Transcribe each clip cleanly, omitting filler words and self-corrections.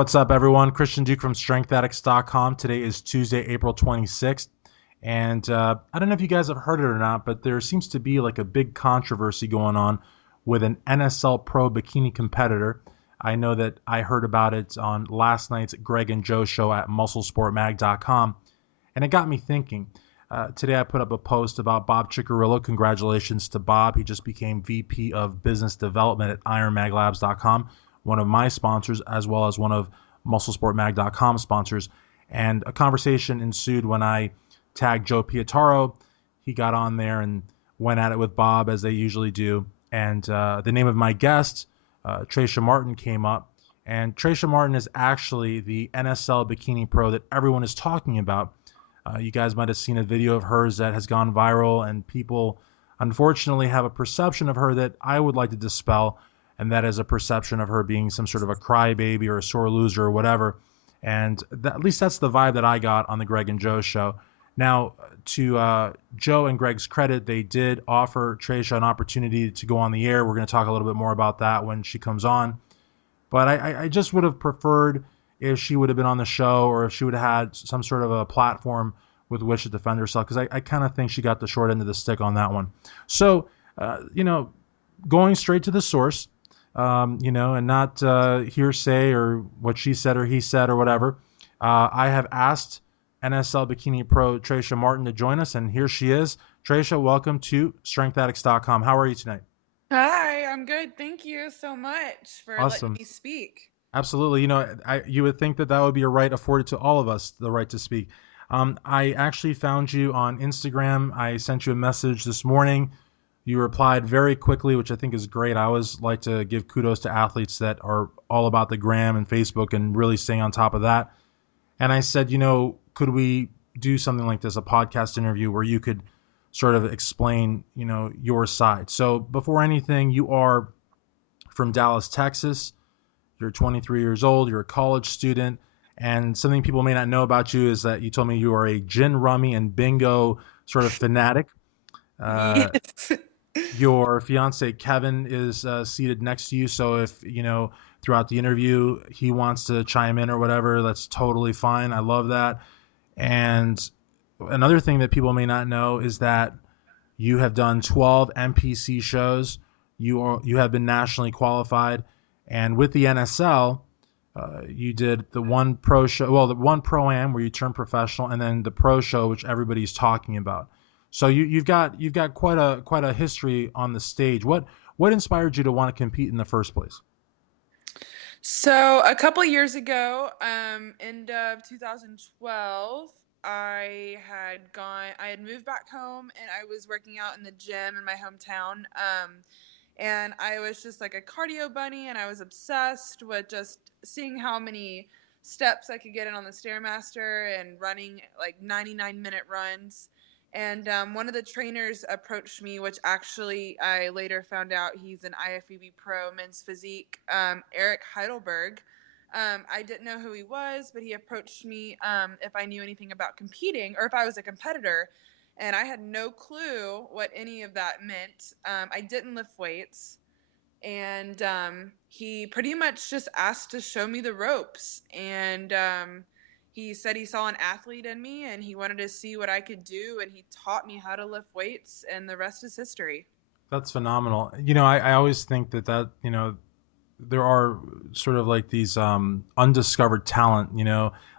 What's up, everyone? Christian Duke from StrengthAddicts.com. Today is Tuesday, April 26th. And I don't know if you guys have heard it or not, but there seems to be like a big controversy going on with an NSL Pro Bikini competitor. I know that I heard about it on last night's Greg and Joe show at MuscleSportMag.com. And it got me thinking. Today I put up a post about Bob Ciccarello. Congratulations to Bob. He just became VP of Business Development at IronMagLabs.com, one of my sponsors, as well as one of MuscleSportMag.com sponsors. And a conversation ensued when I tagged Joe Pietaro. He got on there and went at it with Bob, as they usually do. And the name of my guest, Traisha Martin, came up. And Traisha Martin is actually the NSL Bikini Pro that everyone is talking about. You guys might have seen a video of hers that has gone viral, and people unfortunately have a perception of her that I would like to dispel, and that is a perception of her being some sort of a crybaby or a sore loser or whatever. And at least that's the vibe that I got on the Greg and Joe show. Now, to Joe and Greg's credit, they did offer Traisha an opportunity to go on the air. We're going to talk a little bit more about that when she comes on. But I just would have preferred if she would have been on the show, or if she would have had some sort of a platform with which to defend herself, because I kind of think she got the short end of the stick on that one. So, going straight to the source, and not hearsay or what she said or he said or whatever. I have asked NSL Bikini Pro Traisha Martin to join us, and here she is. Traisha, welcome to StrengthAddicts.com. How are you tonight? Hi, I'm good. Thank you so much for letting Awesome. me speak. Absolutely. You would think that that would be a right afforded to all of us, the right to speak. I actually found you on Instagram. I sent you a message this morning. You replied very quickly, which I think is great. I always like to give kudos to athletes that are all about the gram and Facebook and really staying on top of that. And I said, could we do something like this, a podcast interview where you could sort of explain, your side? So before anything, you are from Dallas, Texas. You're 23 years old. You're a college student. And something people may not know about you is that you told me you are a gin, rummy, and bingo sort of fanatic. Uh, Yes. your fiance Kevin is seated next to you, so if throughout the interview he wants to chime in or whatever, that's totally fine. I love that. And another thing that people may not know is that you have done 12 NPC shows. You have been nationally qualified, and with the NSL, you did the one pro show, well, the one pro am where you turned professional, and then the pro show, which everybody's talking about. So you've got quite a history on the stage. What inspired you to want to compete in the first place? So a couple years ago, end of 2012, I had moved back home and I was working out in the gym in my hometown. And I was just like a cardio bunny, and I was obsessed with just seeing how many steps I could get in on the Stairmaster and running like 99-minute runs. And one of the trainers approached me, which actually I later found out he's an IFBB pro men's physique, Eric Heidelberg. I didn't know who he was, but he approached me if I knew anything about competing or if I was a competitor. And I had no clue what any of that meant. I didn't lift weights. And he pretty much just asked to show me the ropes. And he said he saw an athlete in me and he wanted to see what I could do. And he taught me how to lift weights, and the rest is history. That's phenomenal. I always think that there are sort of like these undiscovered talent,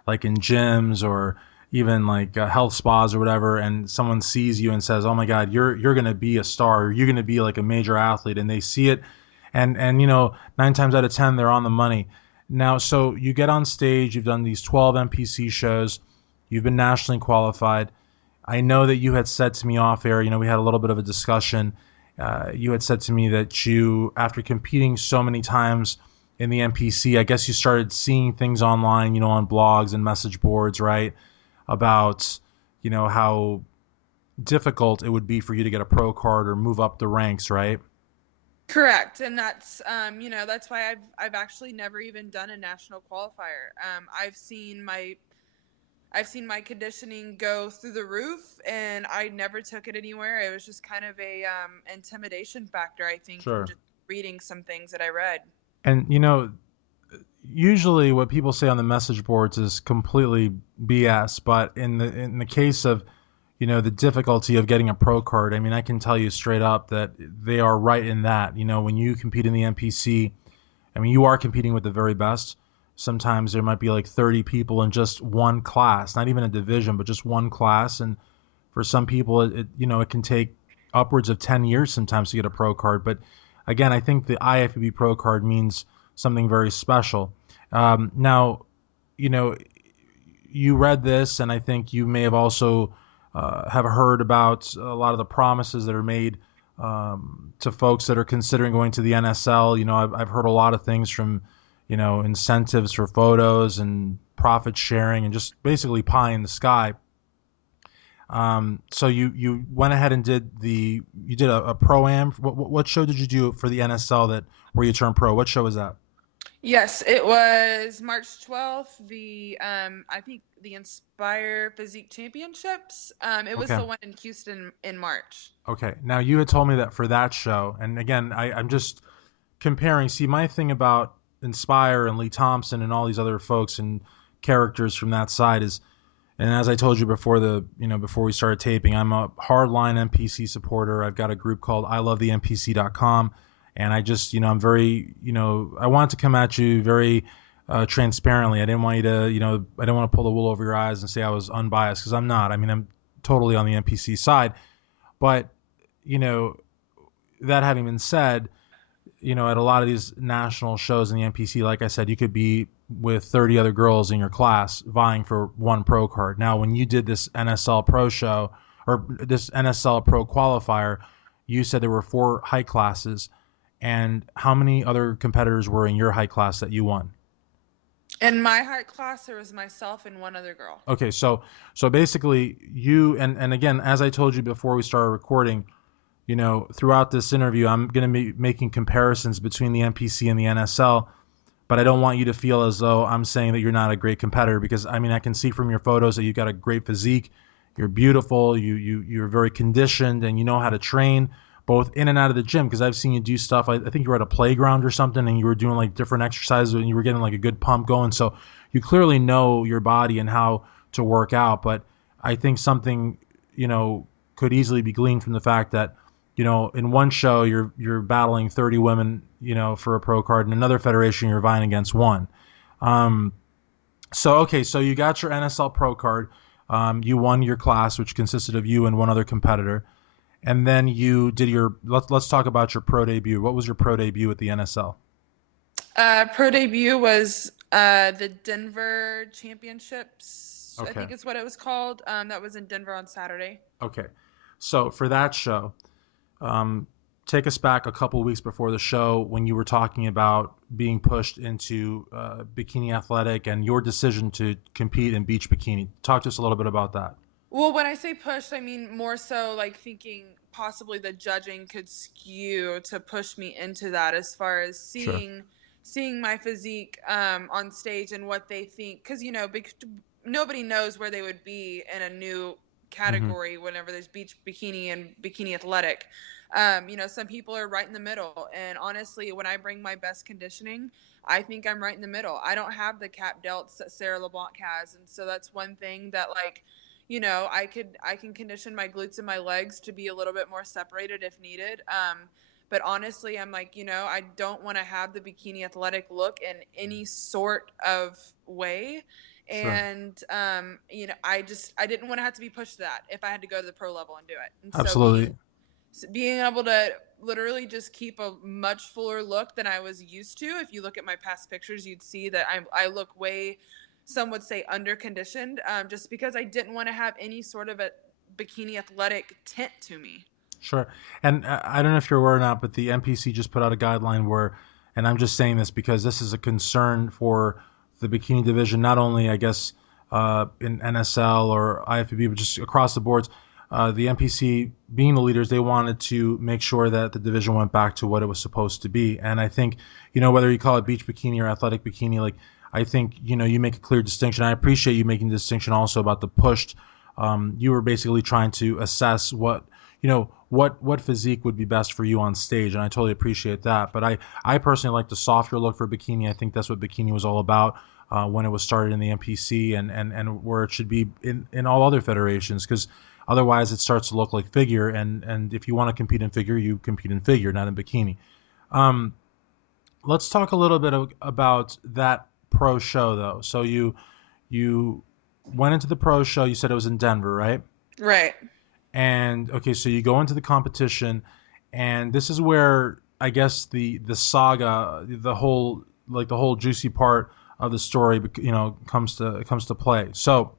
like in gyms or even like health spas or whatever, and someone sees you and says, "Oh my God, you're going to be a star. Or you're going to be like a major athlete," and they see it, and 9 times out of 10 they're on the money. Now, so you get on stage, you've done these 12 NPC shows, you've been nationally qualified. I know that you had said to me off air, we had a little bit of a discussion. You had said to me that you, after competing so many times in the NPC, I guess you started seeing things online, on blogs and message boards, right? About, how difficult it would be for you to get a pro card or move up the ranks, right? Correct, and that's why I've actually never even done a national qualifier. I've seen my conditioning go through the roof, and I never took it anywhere. It was just kind of a intimidation factor, I think, from Sure. just reading some things that I read. And usually what people say on the message boards is completely BS. But in the case of the difficulty of getting a pro card, I mean, I can tell you straight up that they are right in that. When you compete in the NPC, I mean, you are competing with the very best. Sometimes there might be like 30 people in just one class, not even a division, but just one class. And for some people, it can take upwards of 10 years sometimes to get a pro card. But again, I think the IFBB pro card means something very special. Now, you know, you read this, and I think you may have also have heard about a lot of the promises that are made to folks that are considering going to the NSL. I've heard a lot of things from, incentives for photos and profit sharing and just basically pie in the sky. So you went ahead and you did a pro am. What show did you do for the NSL that where you turned pro? What show was that? Yes, it was March 12th, I think the Inspire Physique Championships. It was Okay. the one in Houston in March. Okay. Now you had told me that for that show, and again, I'm just comparing. See, my thing about Inspire and Lee Thompson and all these other folks and characters from that side is, and as I told you before before we started taping, I'm a hardline NPC supporter. I've got a group called ILoveTheNPC.com, and I just, I'm very, I wanted to come at you very transparently. I didn't want you to, I didn't want to pull the wool over your eyes and say I was unbiased because I'm not. I mean, I'm totally on the NPC side. But, you know, that having been said, at a lot of these national shows in the NPC, like I said, you could be with 30 other girls in your class vying for one pro card. Now, when you did this NSL Pro show or this NSL Pro qualifier, you said there were 4 height classes. And how many other competitors were in your height class that you won? In my height class, there was myself and one other girl. Okay, so basically you and again, as I told you before we started recording, throughout this interview, I'm going to be making comparisons between the NPC and the NSL, but I don't want you to feel as though I'm saying that you're not a great competitor because I mean, I can see from your photos that you've got a great physique, you're beautiful, you're very conditioned, and you know how to train both in and out of the gym because I've seen you do stuff. I think you were at a playground or something and you were doing like different exercises and you were getting like a good pump going. So you clearly know your body and how to work out. But I think something, could easily be gleaned from the fact that in one show you're battling 30 women, for a pro card. In another federation, you're vying against one. Um, so okay, so you got your NSL pro card. You won your class, which consisted of you and one other competitor, and then you did your. Let's talk about your pro debut. What was your pro debut at the NSL? Pro debut was the Denver Championships, I Okay, think is what it was called. That was in Denver on Saturday. okay. So for that show, Um, take us back a couple of weeks before the show when you were talking about being pushed into bikini athletic and your decision to compete in beach bikini. Talk to us a little bit about that. Well, when I say pushed, I mean more so like thinking possibly the judging could skew to push me into that as far as Sure. seeing my physique on stage and what they think because nobody knows where they would be in a new Mm-hmm. category whenever there's beach bikini and bikini athletic. Some people are right in the middle, and honestly, when I bring my best conditioning, I think I'm right in the middle. I don't have the cap delts that Sarah LeBlanc has, and so that's one thing that like I can condition my glutes and my legs to be a little bit more separated if needed. But honestly, I'm like, I don't want to have the bikini athletic look in any sort of way. Sure. And I didn't want to have to be pushed to that if I had to go to the pro level and do it. And so Absolutely. being able to literally just keep a much fuller look than I was used to. If you look at my past pictures, you'd see that I look way, some would say, under conditioned, just because I didn't want to have any sort of a bikini athletic tint to me. Sure. And I don't know if you're aware or not, but the NPC just put out a guideline where, and I'm just saying this because this is a concern for the bikini division, not only, I guess, in NSL or IFBB, but just across the boards. The NPC, being the leaders, they wanted to make sure that the division went back to what it was supposed to be. And I think, whether you call it beach bikini or athletic bikini, like, I think, you make a clear distinction. I appreciate you making the distinction also about the pushed. You were basically trying to assess what what physique would be best for you on stage, and I totally appreciate that. But I personally like the softer look for bikini. I think that's what bikini was all about when it was started in the NPC, and where it should be in all other federations, because otherwise it starts to look like figure, and if you want to compete in figure, you compete in figure, not in bikini. Um, let's talk a little bit about that pro show though. So you went into the pro show. You said it was in Denver, right? Right. And okay, so you go into the competition, and this is where I guess the saga, the whole juicy part of the story, comes to play. So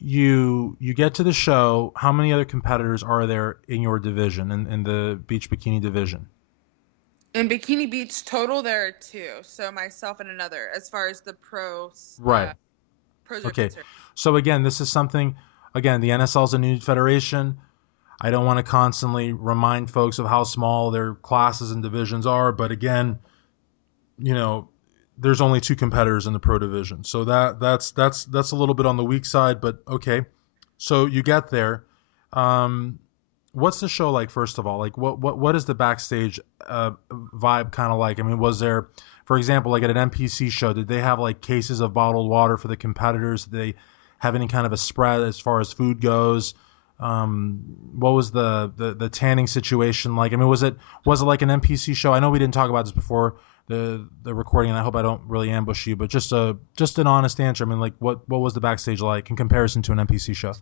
you get to the show. How many other competitors are there in your division, in the beach bikini division? In Bikini Beach total, there are two. So myself and another, as far as the Right. pros are Okay. concerned. So again, this is something. Again, the NSL is a new federation. I don't want to constantly remind folks of how small their classes and divisions are, but again, you know, there's only two competitors in the pro division, so that's a little bit on the weak side, but okay. So you get there. Um, what's the show like? First of all, like what is the backstage vibe kind of like? I mean, was there, for example, like at an NPC show, did they have like cases of bottled water for the competitors? Did they have any kind of a spread as far as food goes? What was the tanning situation like? I mean, was it like an NPC show? I know we didn't talk about this before the recording, and I hope I don't really ambush you, but just an honest answer. I mean, like what was the backstage like in comparison to an NPC show?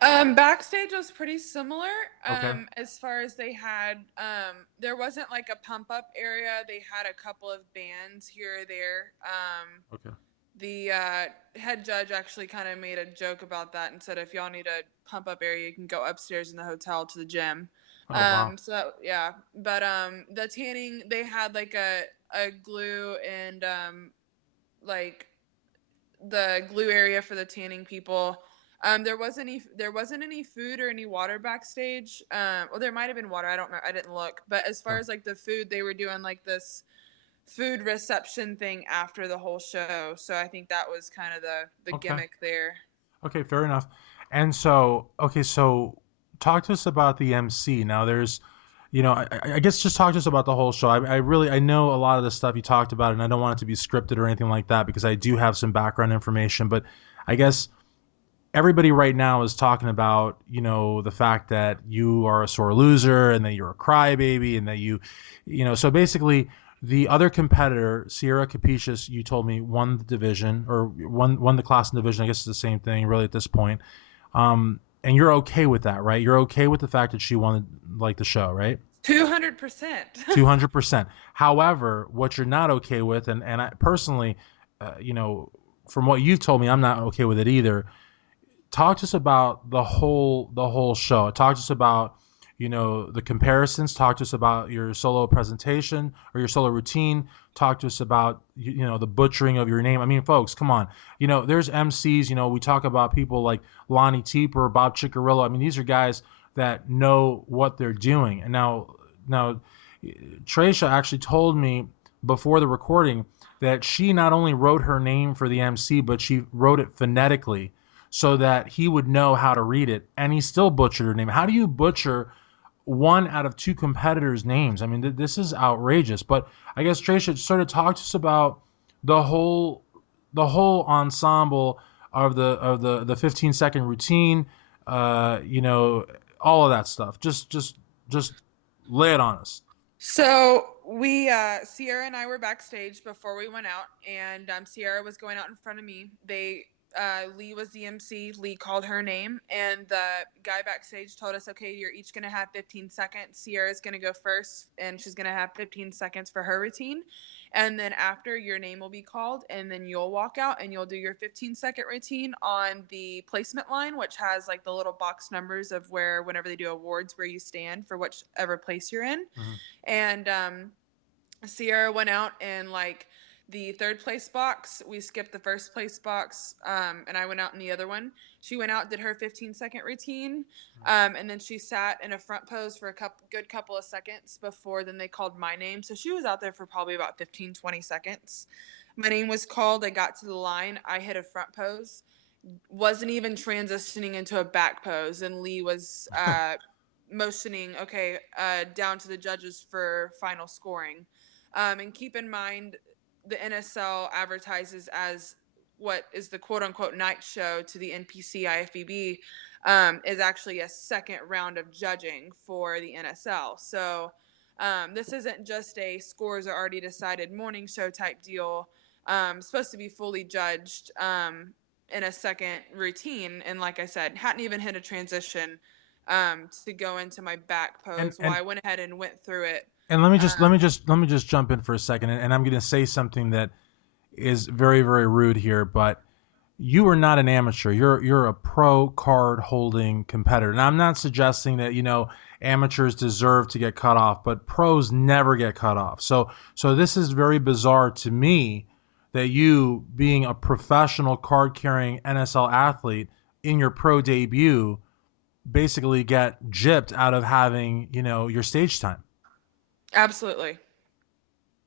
Backstage was pretty similar. Okay. As far as they had, there wasn't like a pump up area. They had a couple of bands here or there. Okay. The head judge actually kind of made a joke about that and said, if y'all need a pump up area, you can go upstairs in the hotel to the gym. Oh wow. Yeah, but the tanning, they had like a glue and like the glue area for the tanning people. There wasn't any food or any water backstage. Well, there might have been water. I don't know. I didn't look. But as far Okay. as like the food, they were doing like this food reception thing after the whole show. So I think that was kind of the Okay. gimmick there. Okay. Fair enough. And so okay, so talk to us about the MC. Now there's I guess just talk to us about the whole show. I know a lot of the stuff you talked about, and I don't want it to be scripted or anything like that because I do have some background information. But I guess everybody right now is talking about the fact that you are a sore loser and that you're a crybaby and that so basically the other competitor, Sierra Capetius, you told me won the division or won the class and division. I guess it's the same thing really at this point. And you're okay with that, right? You're okay with the fact that she won like the show, right? 200%. 200%. However, what you're not okay with, and I personally, from what you've told me, I'm not okay with it either. Talk to us about the whole show. Talk to us about the comparisons. Talk to us about your solo presentation or your solo routine. Talk to us about the butchering of your name. I mean, folks, come on. There's MCs. We talk about people like Lonnie Teeper, Bob Ciccarello. I mean, these are guys that know what they're doing. And now, Traisha actually told me before the recording that she not only wrote her name for the MC, but she wrote it phonetically so that he would know how to read it, and he still butchered her name. How do you butcher one out of two competitors' names? I mean, this is outrageous. But I guess Traisha sort of talk to us about the whole ensemble of the 15-second routine. All of that stuff. Just lay it on us. So we Sierra and I were backstage before we went out, and Sierra was going out in front of me. Lee was the MC. Lee called her name, and the guy backstage told us, "Okay, you're each gonna have 15 seconds. Sierra's gonna go first, and she's gonna have 15 seconds for her routine, and then after your name will be called, and then you'll walk out and you'll do your 15-second routine on the placement line, which has like the little box numbers of where whenever they do awards where you stand for whichever place you're in." Mm-hmm. And Sierra went out in like the third place box. We skipped the first place box, and I went out in the other one. She went out, did her 15-second routine, and then she sat in a front pose for a good couple of seconds before then they called my name. So she was out there for probably about 15, 20 seconds. My name was called. I got to the line. I hit a front pose. wasn't even transitioning into a back pose, and Lee was motioning, okay, down to the judges for final scoring. And keep in mind, the NSL advertises as what is the quote unquote night show to the NPC IFBB, is actually a second round of judging for the NSL. So this isn't just a scores are already decided morning show type deal. Supposed to be fully judged in a second routine. And like I said, hadn't even hit a transition to go into my back And pose. Well, and I went ahead and went through it. and Um, let me just jump in for a second, and I'm going to say something that is very very rude here, but you are not an amateur. You're a pro card holding competitor. And I'm not suggesting that, amateurs deserve to get cut off, but pros never get cut off. So this is very bizarre to me that you, being a professional card carrying NSL athlete in your pro debut, basically get gypped out of having, your stage time. Absolutely.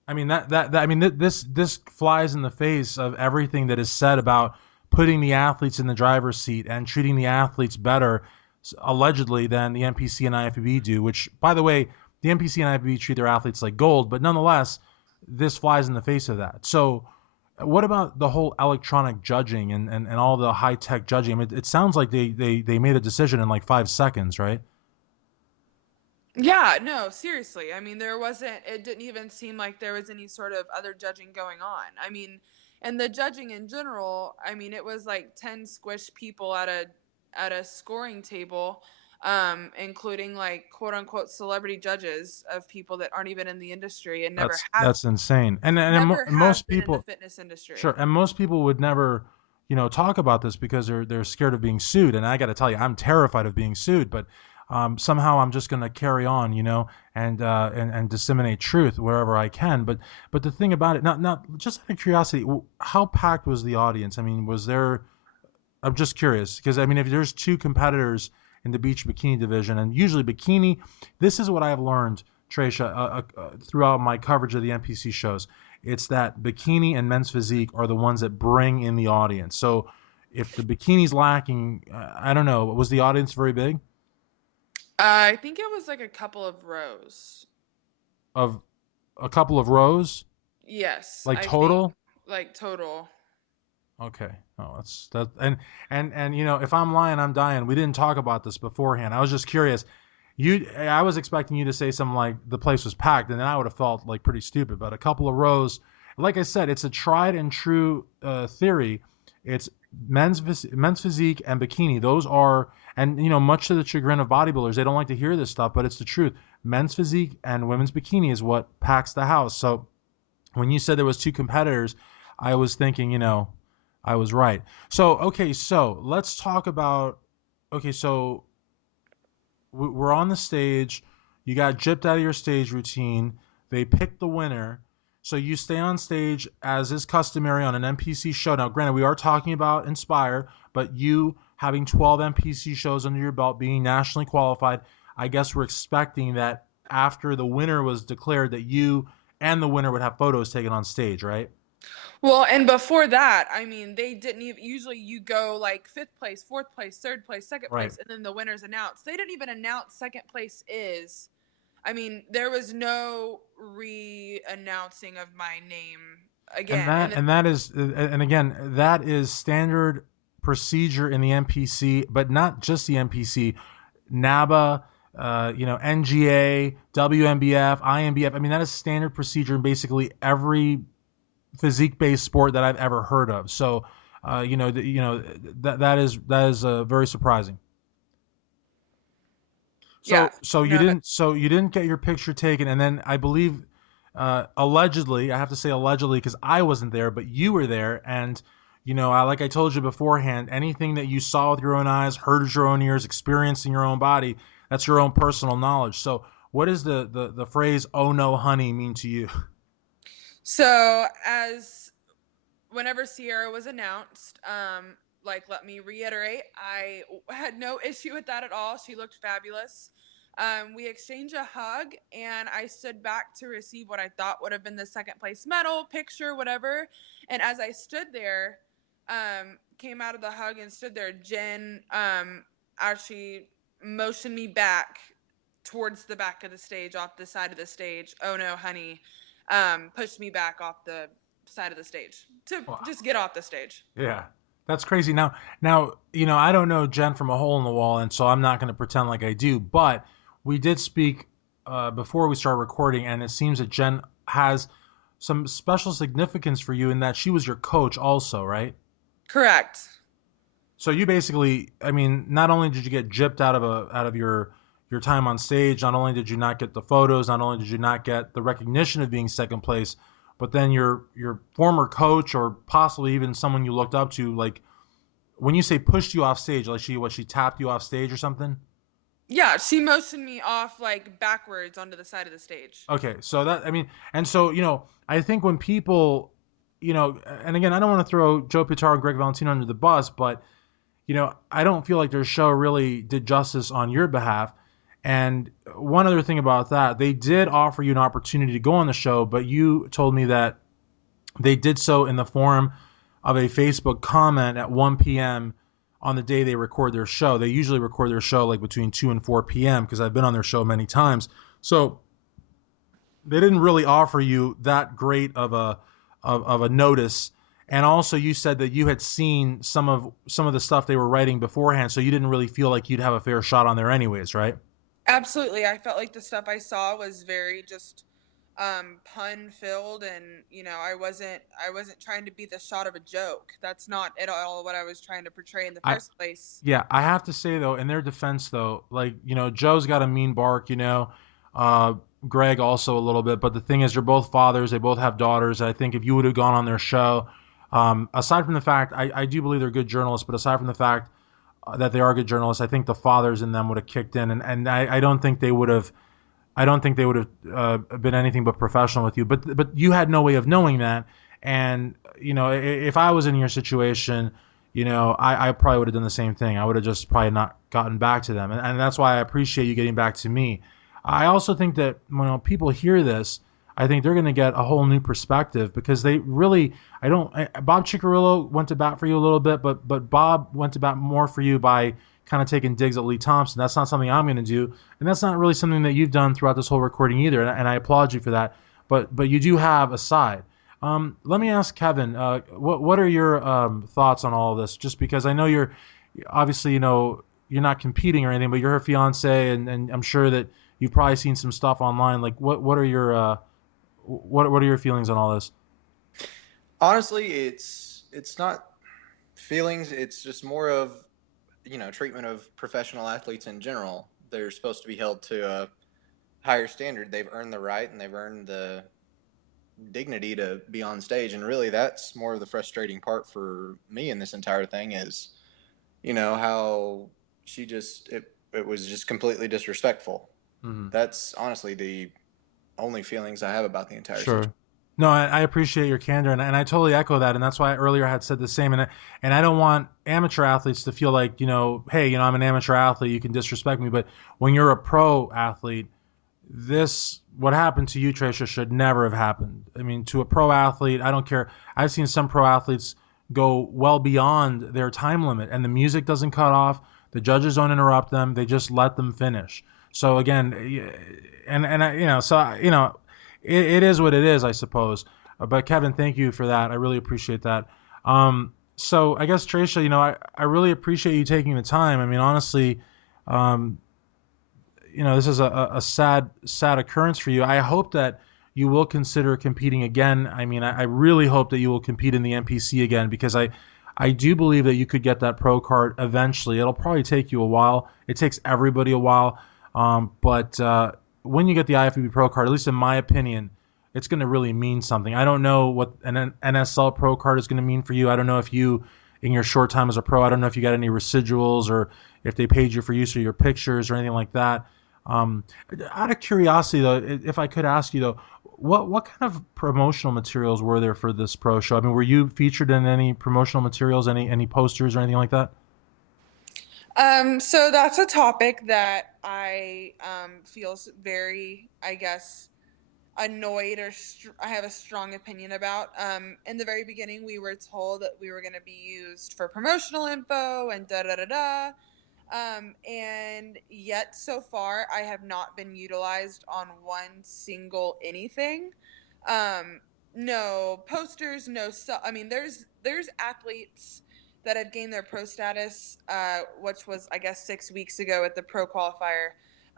I mean that I mean this flies in the face of everything that is said about putting the athletes in the driver's seat and treating the athletes better, allegedly, than the NPC and IFBB do. Which, by the way, the NPC and IFBB treat their athletes like gold, but nonetheless, this flies in the face of that. So, what about the whole electronic judging and all the high tech judging? I mean, it sounds like they made a decision in like 5 seconds, right? Yeah, no, seriously. I mean, it didn't even seem like there was any sort of other judging going on. I mean, and the judging in general, I mean, it was like 10 squished people at a scoring table, including like quote unquote celebrity judges of people that aren't even in the industry and That's insane. never And have most been in the people, fitness sure, industry. and most people would never, talk about this because they're scared of being sued. And I got to tell you, I'm terrified of being sued. But somehow I'm just going to carry on, and disseminate truth wherever I can. But the thing about it, not just out of curiosity, how packed was the audience? I mean, was there? I'm just curious because I mean, if there's two competitors in the beach bikini division, and usually bikini, this is what I've learned, Traisha, throughout my coverage of the NPC shows. It's that bikini and men's physique are the ones that bring in the audience. So if the bikini's lacking, I don't know, was the audience very big? I think it was like a couple of rows. Of a couple of rows, Yes, like I think total? like total. Okay. Oh, that's that. And if I'm lying, I'm dying. We didn't talk about this beforehand. I was just curious. I was expecting you to say something like the place was packed, and then I would have felt like pretty stupid. But a couple of rows, like I said, it's a tried and true theory. It's men's physique and bikini. Those are, and much to the chagrin of bodybuilders, they don't like to hear this stuff, but it's the truth. Men's physique and women's bikini is what packs the house. So when you said there was two competitors, I was thinking, I was right. So okay, so let's talk about. Okay, so we're on the stage. You got gypped out of your stage routine. They pick the winner. So you stay on stage as is customary on an NPC show. Now, granted, we are talking about Inspire, but you having 12 NPC shows under your belt, being nationally qualified, I guess we're expecting that after the winner was declared, that you and the winner would have photos taken on stage, right? Well, and before that, I mean, they didn't even usually you go like fifth place, fourth place, third place, second Right. place, and then the winner's announced. They didn't even announce second place is. I mean, there was no re-announcing of my name and again. that And then and that is and again, that is standard procedure in the NPC, but not just the NPC, NABA, NGA, WMBF, IMBF. I mean, that is standard procedure in basically every physique-based sport that I've ever heard of. So, that is very surprising. yeah, no, So you didn't get your picture taken, and then I believe, allegedly, I have to say allegedly because I wasn't there, but you were there, and like I told you beforehand, anything that you saw with your own eyes, heard with your own ears, experienced in your own body, that's your own personal knowledge. So what does the phrase "Oh no, honey" mean to you? so as whenever Sierra was announced, like let me reiterate, I had no issue with that at all. She looked fabulous. We exchanged a hug, and I stood back to receive what I thought would have been the second place medal, picture, whatever. And as I stood there, came out of the hug and stood there. Jen actually motioned me back towards the back of the stage, off the side of the stage. Oh no, honey. Pushed me back off the side of the stage to Wow. just get off the stage. Yeah, that's crazy. Now, I don't know Jen from a hole in the wall, and so I'm not going to pretend like I do. But we did speak before we started recording, and it seems that Jen has some special significance for you in that she was your coach, also, right? Correct. So you basically, I mean, not only did you get gypped out of your time on stage, not only did you not get the photos, not only did you not get the recognition of being second place, but then your former coach or possibly even someone you looked up to, like when you say pushed you off stage, like she tapped you off stage or something. Yeah, she motioned me off like backwards onto the side of the stage. Okay, so that I mean, and so I think when people, and again, I don't want to throw Joe Pitaro and Greg Valentino under the bus, but I don't feel like their show really did justice on your behalf. And one other thing about that, they did offer you an opportunity to go on the show, but you told me that they did so in the form of a Facebook comment at 1 p.m. on the day they record their show. They usually record their show like between 2 and 4 p.m. because I've been on their show many times. So they didn't really offer you that great of a notice. And also, you said that you had seen some of the stuff they were writing beforehand, so you didn't really feel like you'd have a fair shot on there, anyways, right? Absolutely. I felt like the stuff I saw was very just pun filled, and I wasn't trying to be the shot of a joke. That's not at all what I was trying to portray in the I first place. Yeah, I have to say though, in their defense though, like Joe's got a mean bark, uh, Greg also a little bit, but the thing is, they're both fathers, they both have daughters. I think if you would have gone on their show, aside from the fact I do believe they're good journalists, but aside from the fact that they are good journalists, I think the fathers in them would have kicked in, and I don't think they would have. I don't think they would have been anything but professional with you. But you had no way of knowing that. And if I was in your situation, I probably would have done the same thing. I would have just probably not gotten back to them, and that's why I appreciate you getting back to me. I also think that when people hear this, I think they're going to get a whole new perspective because they really. I don't. Bob Ciccarello went to bat for you a little bit, but Bob went to bat more for you by kind of taking digs at Lee Thompson. That's not something I'm going to do, and that's not really something that you've done throughout this whole recording either. And I applaud you for that. But you do have a side. Let me ask Kevin. What are your thoughts on all of this? Just because I know you're obviously you're not competing or anything, but you're her fiance, and I'm sure that you've probably seen some stuff online. Like what are your what are your feelings on all this? Honestly, it's not feelings. It's just more of treatment of professional athletes in general. They're supposed to be held to a higher standard. They've earned the right and they've earned the dignity to be on stage. And really, that's more of the frustrating part for me in this entire thing is, how it was just completely disrespectful. Mm-hmm. That's honestly the only feelings I have about the entire situation. Sure. No, I appreciate your candor, and I totally echo that, and that's why I earlier had said the same. And I don't want amateur athletes to feel like hey, I'm an amateur athlete, you can disrespect me. But when you're a pro athlete, this what happened to you, Traisha, should never have happened. I mean, to a pro athlete, I don't care. I've seen some pro athletes go well beyond their time limit, and the music doesn't cut off. The judges don't interrupt them; they just let them finish. So again, and I, it is what it is, I suppose. But Kevin, thank you for that. I really appreciate that. So I guess Traisha, I really appreciate you taking the time. I mean, honestly, um, this is a sad occurrence for you. I hope that you will consider competing again. I mean, I really hope that you will compete in the NPC again because I do believe that you could get that pro card eventually. It'll probably take you a while. It takes everybody a while. But when you get the IFBB pro card, at least in my opinion, it's going to really mean something. I don't know what an NSL pro card is going to mean for you. I don't know if you, in your short time as a pro, I don't know if you got any residuals or if they paid you for use of your pictures or anything like that. Um, Out of curiosity, though, if I could ask you, though, what kind of promotional materials were there for this pro show? I mean, were you featured in any promotional materials, any posters or anything like that? So that's a topic that I feel very, I guess, annoyed or I have a strong opinion about. In the very beginning, we were told that we were going to be used for promotional info and da da da da. And yet, so far, I have not been utilized on one single anything. Um, no posters, no. I mean, there's athletes that have gained their pro status, which was I guess 6 weeks ago at the pro qualifier,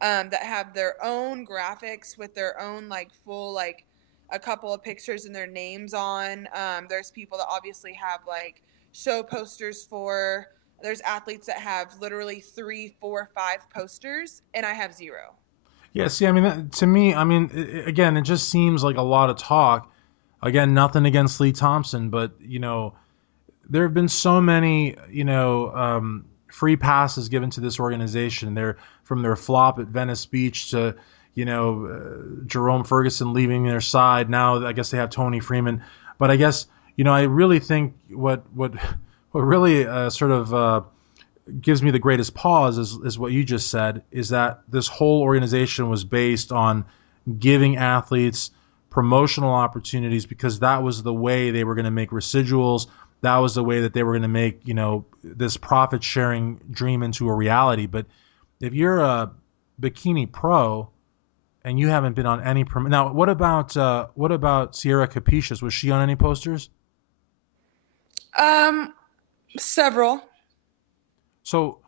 that have their own graphics with their own like full like a couple of pictures and their names on. There's people that obviously have like show posters for. There's athletes that have literally 3, 4, 5 posters, and I have zero. Yeah, see, I mean, to me, I mean, again, it just seems like a lot of talk. Again, nothing against Lee Thompson, but there have been so many, free passes given to this organization. They're from their flop at Venice Beach to, Jerome Ferguson leaving their side. Now, I guess they have Tony Freeman, but I guess I really think what really sort of gives me the greatest pause is what you just said, is that this whole organization was based on giving athletes promotional opportunities because that was the way they were going to make residuals. That was the way that they were going to make, this profit sharing dream into a reality. But if you're a bikini pro and you haven't been on any now, what about Sierra Capicious? Was she on any posters? Um, Several. So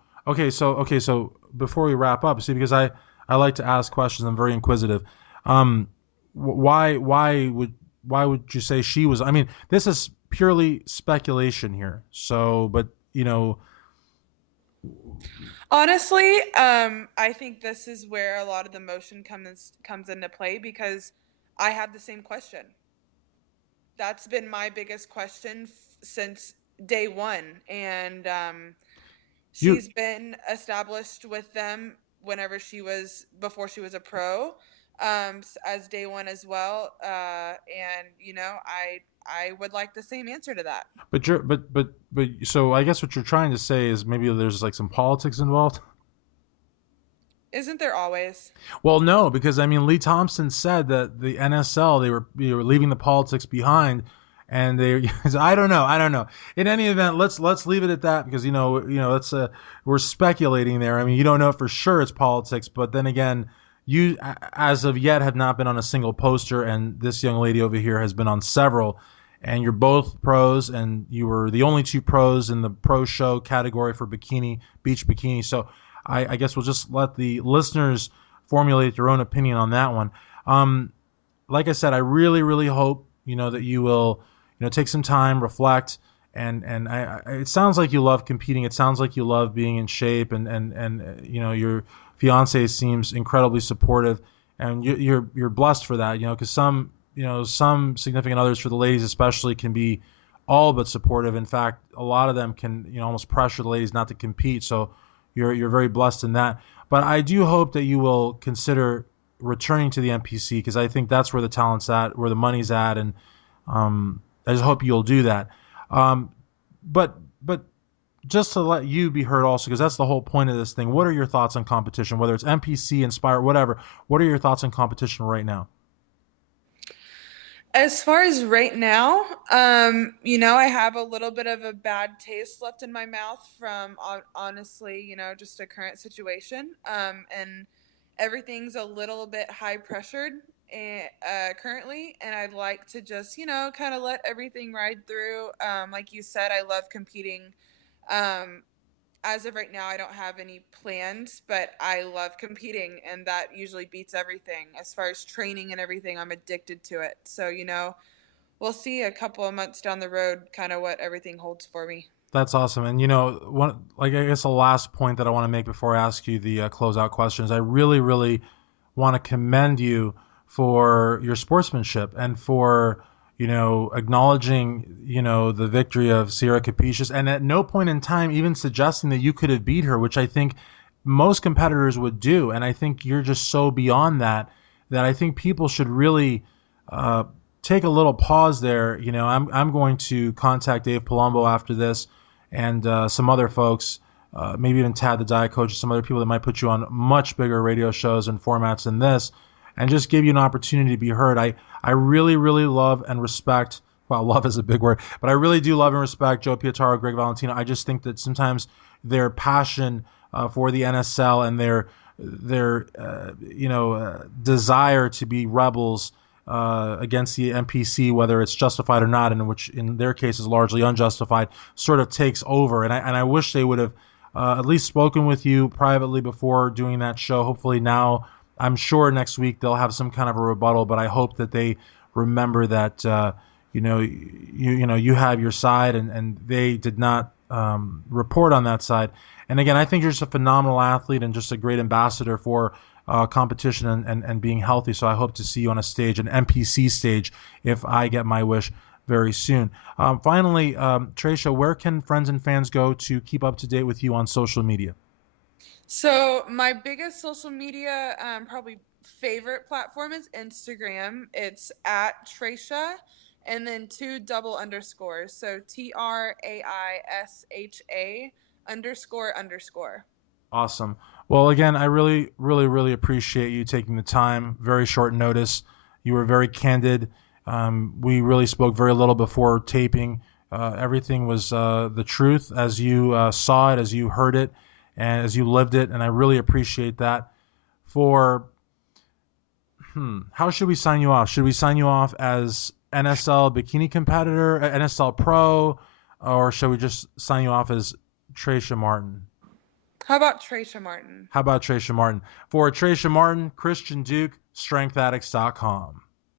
so before we wrap up, see, because I like to ask questions. I'm very inquisitive. Um, why would you say she was? I mean, this is purely speculation here. So, but Honestly, I think this is where a lot of the motion comes into play because I have the same question. That's been my biggest question since day one, and you she's been established with them whenever she was before she was a pro, as day one as well. And I would like the same answer to that. but you're but so I guess what you're trying to say is maybe there's like some politics involved. Isn't there always? Well, no, because I mean, Lee Thompson said that the NSL they were leaving the politics behind, and they I don't know. In any event, let's leave it at that because let's we're speculating there. I mean, you don't know for sure it's politics, but then again, you as of yet have not been on a single poster, and this young lady over here has been on several. And you're both pros, and you were the only two pros in the pro show category for bikini, beach bikini. So I guess we'll just let the listeners formulate their own opinion on that one. Like I said, I really, really hope that you will take some time, reflect, and it sounds like you love competing. It sounds like you love being in shape, and your fiance seems incredibly supportive, and you're blessed for that. Because some significant others for the ladies especially can be all but supportive. In fact, a lot of them can almost pressure the ladies not to compete. So you're very blessed in that. But I do hope that you will consider returning to the NPC because I think that's where the talent's at, where the money's at, and I just hope you'll do that. Um, but just to let you be heard also, because that's the whole point of this thing. What are your thoughts on competition, whether it's NPC, Inspire, whatever? What are your thoughts on competition right now? As far as right now, I have a little bit of a bad taste left in my mouth from honestly, just a current situation. And everything's a little bit high pressured currently, and I'd like to just, kind of let everything ride through. Like you said, I love competing. Um, as of right now, I don't have any plans, but I love competing, and that usually beats everything. As far as training and everything, I'm addicted to it. So, we'll see a couple of months down the road kind of what everything holds for me. That's awesome. And one like I guess the last point that I want to make before I ask you the closeout questions, I really, really want to commend you for your sportsmanship and for acknowledging the victory of Sierra Capicious, and at no point in time even suggesting that you could have beat her, which I think most competitors would do. And I think you're just so beyond that that I think people should really uh, take a little pause there. I'm going to contact Dave Palumbo after this and some other folks, maybe even Tad the Diet Coach, some other people that might put you on much bigger radio shows and formats than this. and just give you an opportunity to be heard. I really, really love and respect. Well, love is a big word, but I really do love and respect Joe Pietaro, Greg Valentino. I just think that sometimes their passion for the NSL and their desire to be rebels against the NPC, whether it's justified or not, and which in their case is largely unjustified, sort of takes over. And I wish they would have at least spoken with you privately before doing that show. Hopefully now, I'm sure next week they'll have some kind of a rebuttal, but I hope that they remember that you have your side, and they did not report on that side. And again, I think you're just a phenomenal athlete and just a great ambassador for competition and being healthy. So I hope to see you on a stage, an NPC stage, if I get my wish very soon. Finally, Traisha, where can friends and fans go to keep up to date with you on social media? So my biggest social media, probably favorite platform is Instagram. It's at Traisha, and then two double underscores. So TRAISHA ___. Awesome. Well, again, I really, really, really appreciate you taking the time. Very short notice. You were very candid. We really spoke very little before taping. Everything was the truth as you saw it, as you heard it, and as you lived it. And I really appreciate that. For how should we sign you off? Should we sign you off as NSL bikini competitor, NSL pro, or should we just sign you off as Traisha Martin? How about Traisha Martin? How about Traisha Martin? For Traisha Martin, Christian Duke, StrengthAddicts.com.